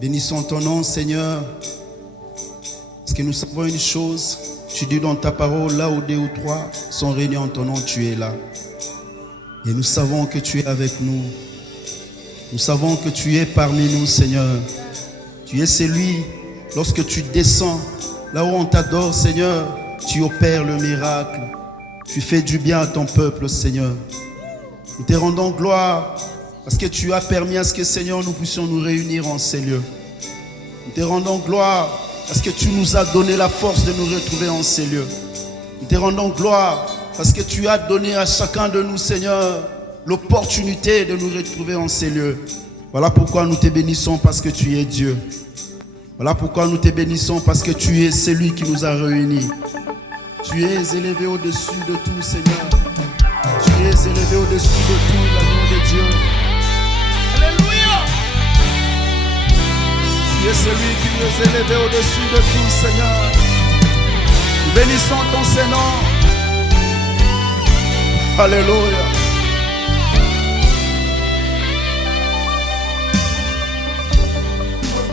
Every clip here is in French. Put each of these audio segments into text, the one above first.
Bénissons ton nom, Seigneur. Parce que nous savons une chose. Tu dis dans ta parole, là où 2 ou 3 sont réunis en ton nom, tu es là. Et nous savons que tu es avec nous. Nous savons que tu es parmi nous, Seigneur. Tu es celui, lorsque tu descends, là où on t'adore, Seigneur, tu opères le miracle. Tu fais du bien à ton peuple, Seigneur. Nous te rendons gloire parce que tu as permis à ce que, Seigneur, nous puissions nous réunir en ces lieux. Nous te rendons gloire parce que tu nous as donné la force de nous retrouver en ces lieux. Nous te rendons gloire parce que tu as donné à chacun de nous, Seigneur, l'opportunité de nous retrouver en ces lieux. Voilà pourquoi nous te bénissons parce que tu es Dieu. Voilà pourquoi nous te bénissons parce que tu es celui qui nous a réunis. Tu es élevé au-dessus de tout, Seigneur. Tu es élevé au-dessus de tout, l'amour de Dieu. Alléluia. Tu es celui qui nous est élevé au-dessus de tout, Seigneur. Nous bénissons ton Saint-Nom. Alléluia.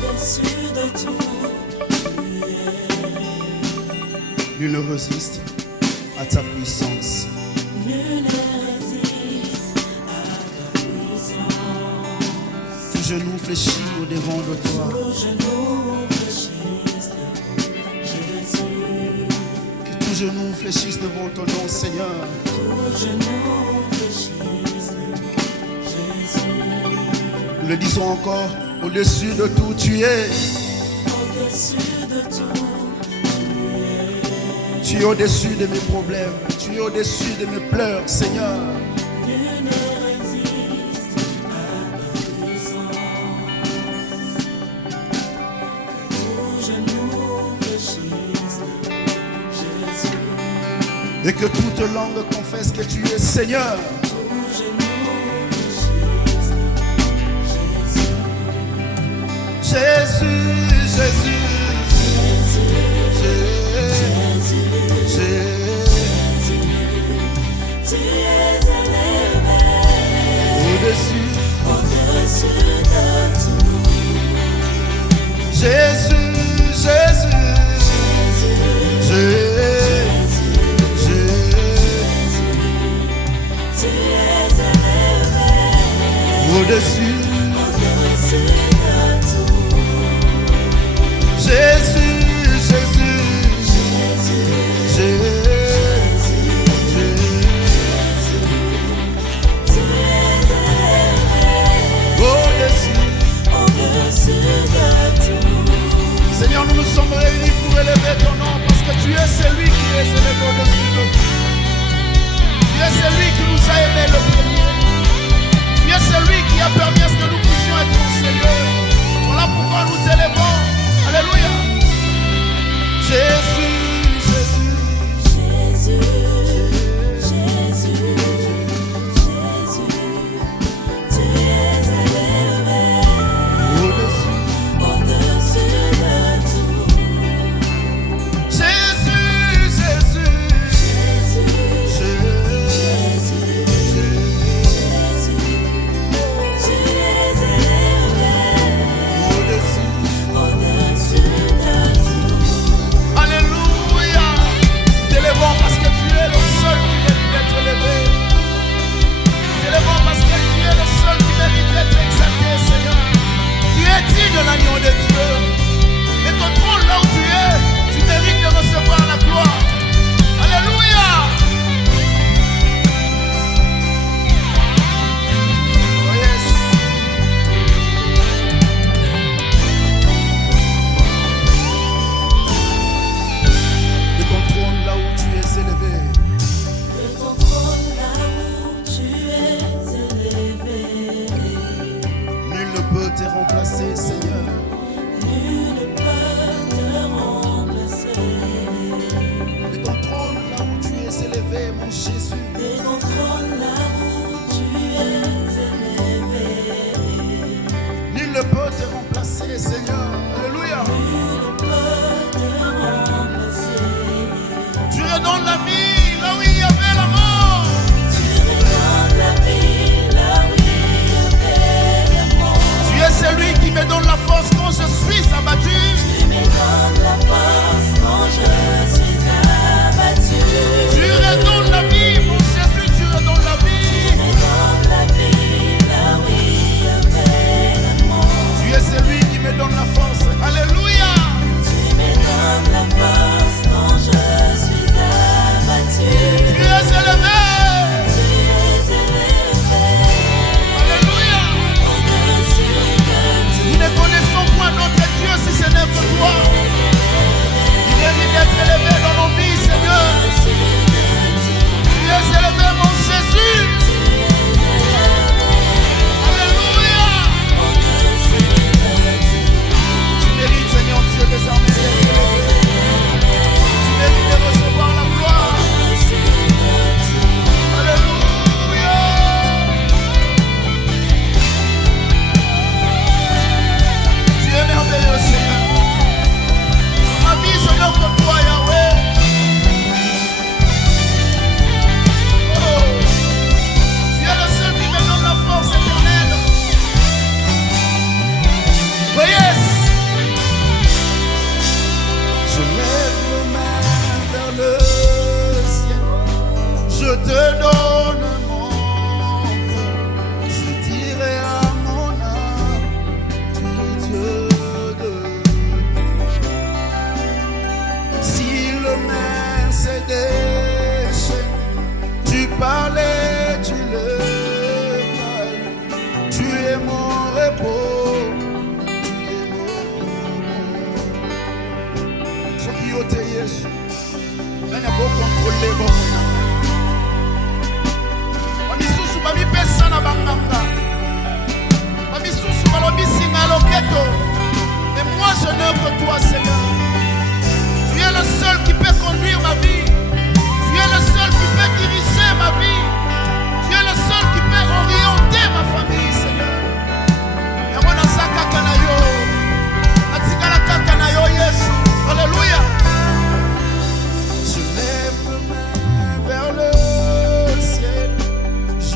Au-dessus de tout, Nul ne résiste à ta puissance. nul ne résiste à ta puissance. Tout genou fléchit au devant de toi. Tout genou fléchisse devant Jésus. Que tout genou fléchisse devant ton nom, Seigneur. Tout genou fléchisse devant Jésus. Nous le disons encore, au-dessus de tout, tu es. Au-dessus de tout, Tu es au-dessus de mes problèmes. Tu es au-dessus de mes pleurs, Seigneur. nul ne résiste à ta puissance. Tout genou fléchisse devant Jésus. Et que toute langue confesse que tu es Seigneur. Tout genou fléchisse devant Jésus. Jésus, Jésus, Jésus, Tu es élevé au-dessus. au-dessus de tout. Jésus, Jésus, Jésus, Tu es élevé au-dessus. au-dessus de tout. Jésus, Jésus, Jésus, Tu es élevé au-dessus. au-dessus de tout. Seigneur, nous nous sommes réunis pour élever ton nom parce que tu es celui qui est élevé au-dessus de tout. Tu es celui qui nous a aimés le premier. Tu es celui qui a permis à ce que nous puissions être en ces lieux. Voilà pourquoi nous t'élevons. Alléluia.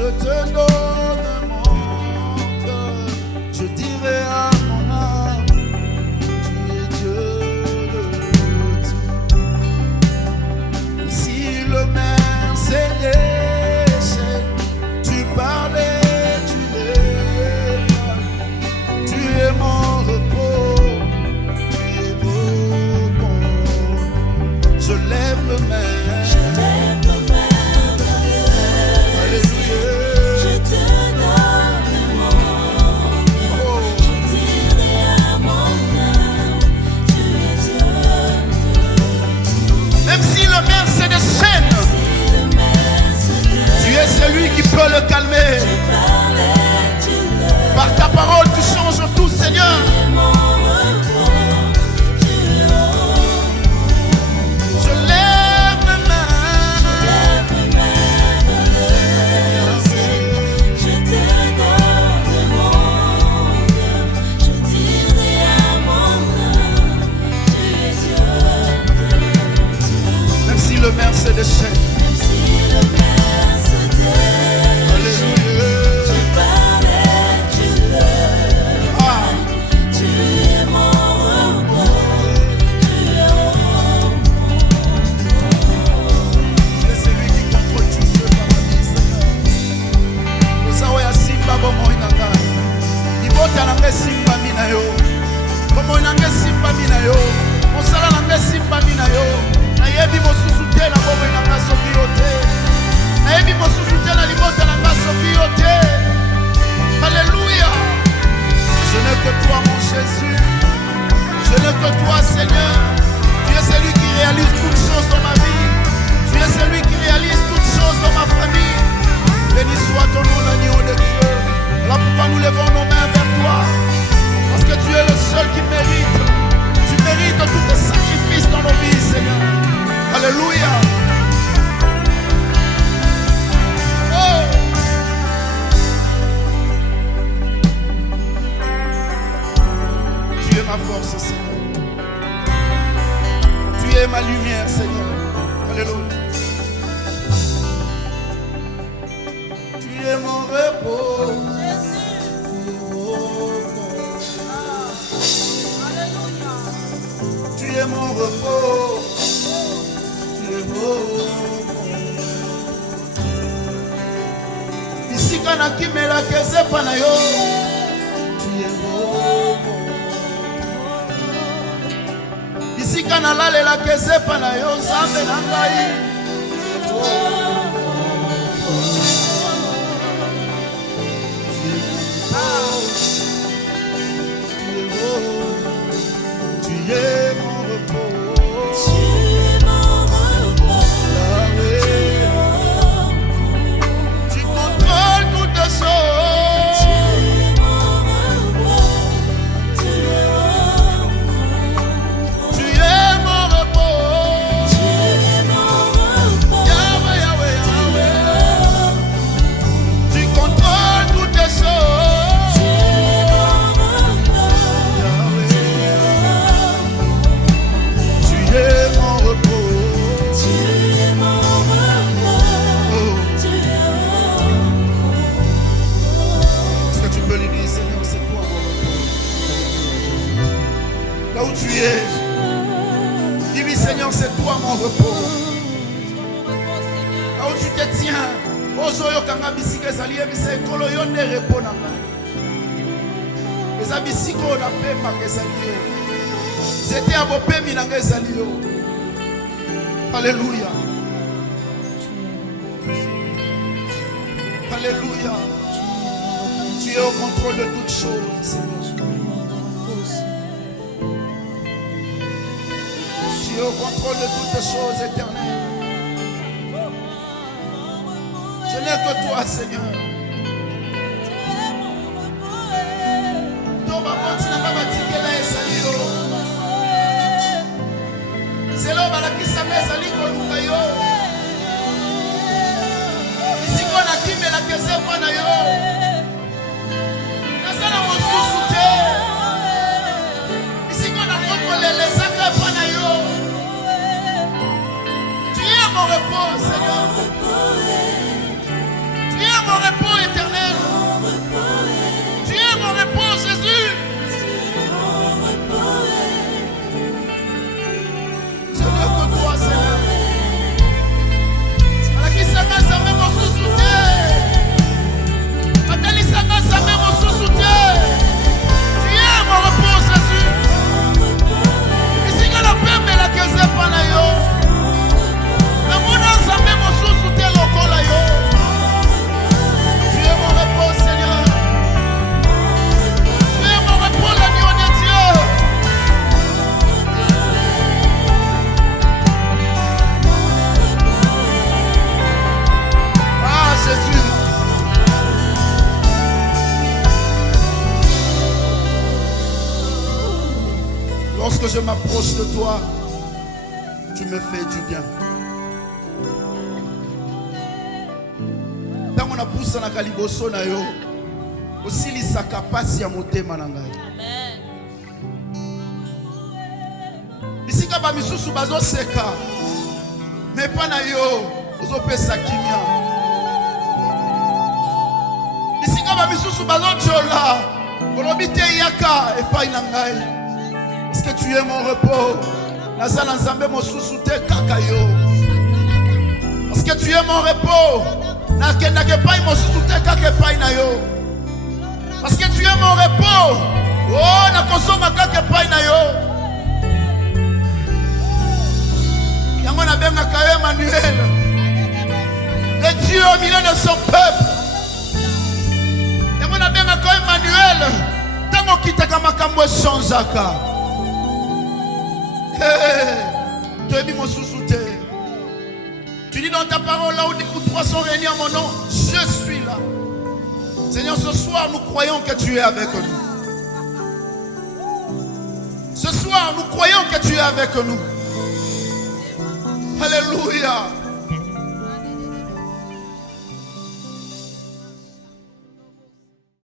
je te donne mon cœur. Je dirai à mon âme, tu es Dieu de tout. Si le mer s'est déchaîné, tu parlais, tu l'es pas. Tu es mon repos, tu es beau. Je lève le main. Tu es celui qui peut le calmer. Par ta parole, tu changes tout, Seigneur. Je lève mes mains. Je te donne mon cœur. Je dirai à mon âme, tu es Dieu de tout. Même si le mer se déchaîne. Alléluia. Je n'ai que toi, mon Jésus. Je n'ai que toi, Seigneur. Tu es celui qui réalise toutes choses dans ma vie. Tu es celui qui réalise toutes choses dans ma famille. Béni soit ton nom, l'agneau de Dieu. Voilà pourquoi nous levons nos mains vers toi. Parce que tu es le seul qui mérite. Tu mérites tous tes sacrifices dans nos vies, Seigneur. Alléluia. Oh. Tu es ma force, Seigneur. Tu es ma lumière, Seigneur. Alléluia. Tu es mon repos. Tu es mon repos. Tu es beau. Ici quand on qui me la caisse pas yo. Tu es beau. Ici quand on a la caisse pas yo, Zambe nangai. Tu es mon repos. Tu es mon repos. Tu contrôles toutes choses. Tu es mon repos. Tu Tu es mon repos. es mon repos. Yahweh, Yahweh, Yahweh. Tu contrôles toutes choses. Tu es mon repos. Yahweh. Tu es mon repos. Tu es mon repos. Oh. Tu es Est-ce que tu peux lui dire, Seigneur, c'est toi mon repos. Là où tu es, dis-lui, Seigneur, c'est toi mon repos. Là où tu te tiens, ozoyo kanga bisika ezali yebisa ekolo yo nde repos na ngai. Eza bisika oyo napemaka ezali yo. Nzete ya bopemi na ngai ezali yo. Alléluia. Alléluia. Tu es au contrôle de toutes choses, Seigneur. Tu es au contrôle de toutes choses éternelles. Je n'ai que toi, Seigneur. Ton maman, tu n'as pas bâti là ezali yo. C'est là où balakisa ezali koluka yo. Ici qu'on a kimela kese pana yo. Nasala mosusu te. Ici qu'on a kokolelezaka pana yo. Tu es mon repos, Seigneur. Tu es mon repos. lorsque je m'approche de toi, tu me fais du bien. Tant on a poussé na kaliboso na yo, aussi lisaka pasi ya motema na ngai. Bisika ba misusu bazo seka, mais pas na yo, ozo pesa kimia. Bisika ba misusu bazo chola, olobite yaka epai na ngai. Parce que tu es mon repos. Nazala nzambe mosusu te kaka yo. Parce que tu es mon repos. Nakenda ke pai mosusu te kaka epai na yo. Parce que tu es mon repos. Oh, nakosonga kaka epai na yo. Yango na benga ka Emmanuel. Le Dieu au milieu de son peuple. Yango na benga ka Emmanuel. Tango kitaka makambo changeaka. Tu dis dans ta parole, là où trois sont réunis en mon nom, je suis là. Seigneur, ce soir, nous croyons que tu es avec nous. Ce soir, nous croyons que tu es avec nous. Alléluia.